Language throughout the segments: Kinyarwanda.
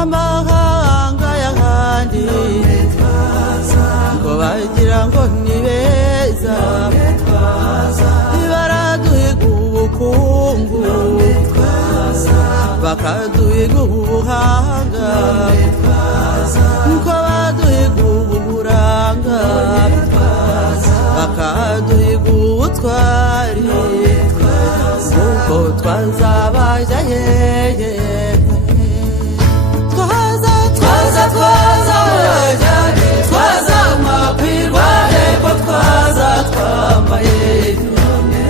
amahanga y'ahandi ngo bagira ngo ni beza baraduhiga ubukungu bakaduhiga ubuhanga ko baduhiga uburanga bakaduhiga ubutwari kuko twazabaja yeye twaza makwirwa hepfo twaza twambaye none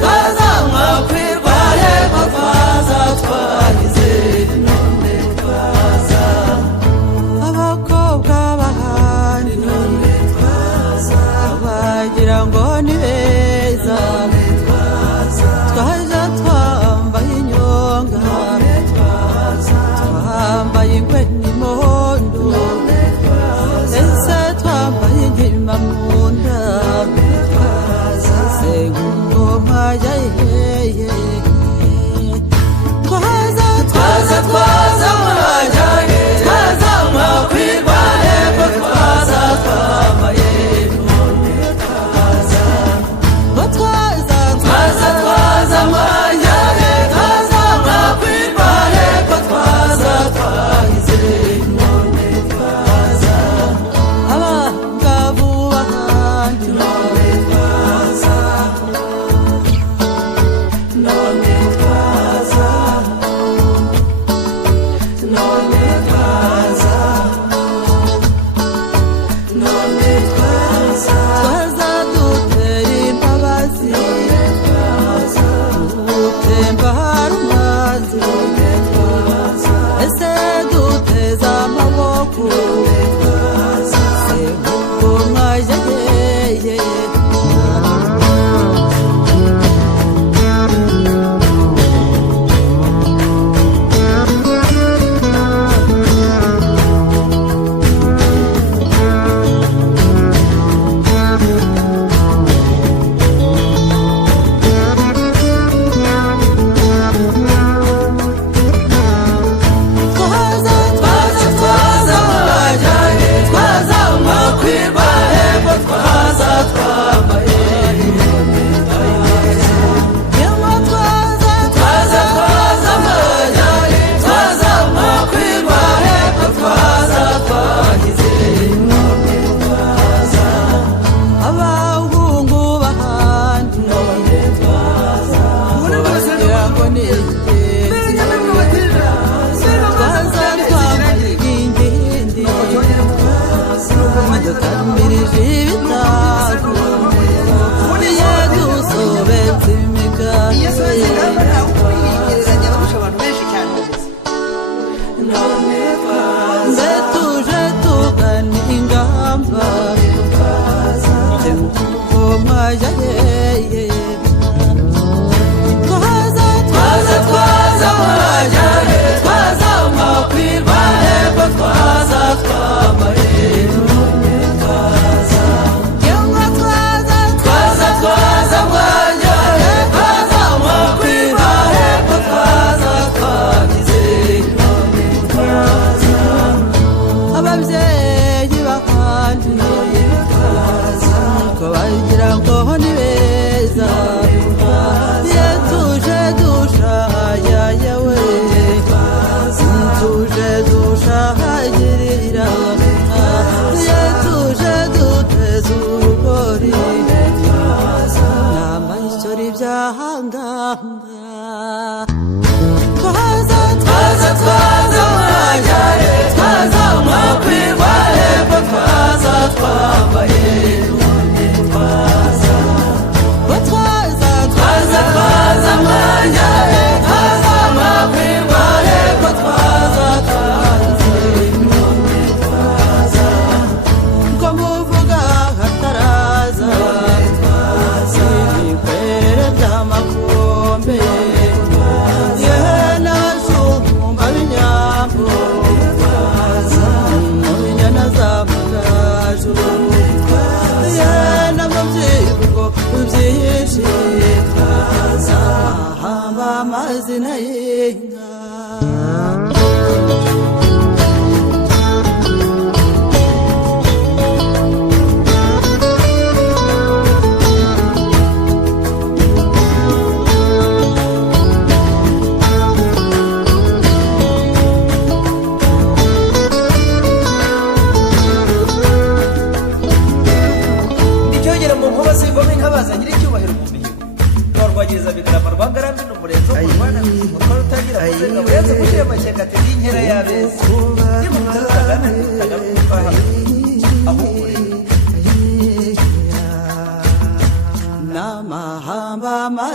twaza makwirwa hepfo twaza twahize none twaza abakobwa bahandi none twaza bagira ngo ni beza twaja twambaye inyonga twambaye ingwe n'imondo ese twambaye inkima mu nda se ngoma yayeye twaza makwirwa hepfo twaza twambaye none twaza makwirwa hepfo twaza twahize none twaza abangavu bahandi none twaza none twaza none twaza none twaza twaza dutera imbabazi dutemba hari umwanzi ese duteza amaboko se nk'uko mwaje yeye twaza makwirwa hepfo twaza twambaye twaza makwirwa hepfo twaza twahize none twaza abahungu bahandi none twaza bagira ngo ni ingenzi twaza twambaye ingindi dutamirije ibitako iyo dusobetse imigambi nde tuje tugana ingamba ngoma yayeye twaza makwirwa hepfo twaza twambaye none twaza makwirwa hepfo twaza twagize none twaza ababyeyi bahandi none twaza ko bagira ngo ni beza iyo tuje dushaya yewe tuje dushahagirira iyo tuje duteza urugori n'amayishyori byahanganga twaza makwirwa hepfo twaza twambaye none twaza makwirwa hepfo twaza twahize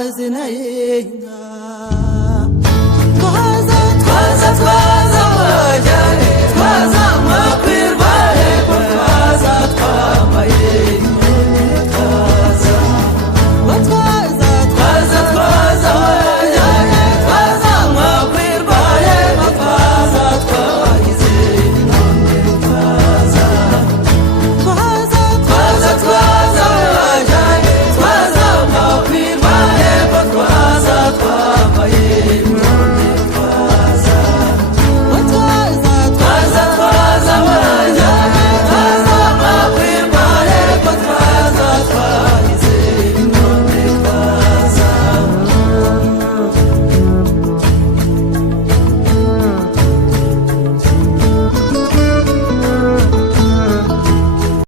amazina ye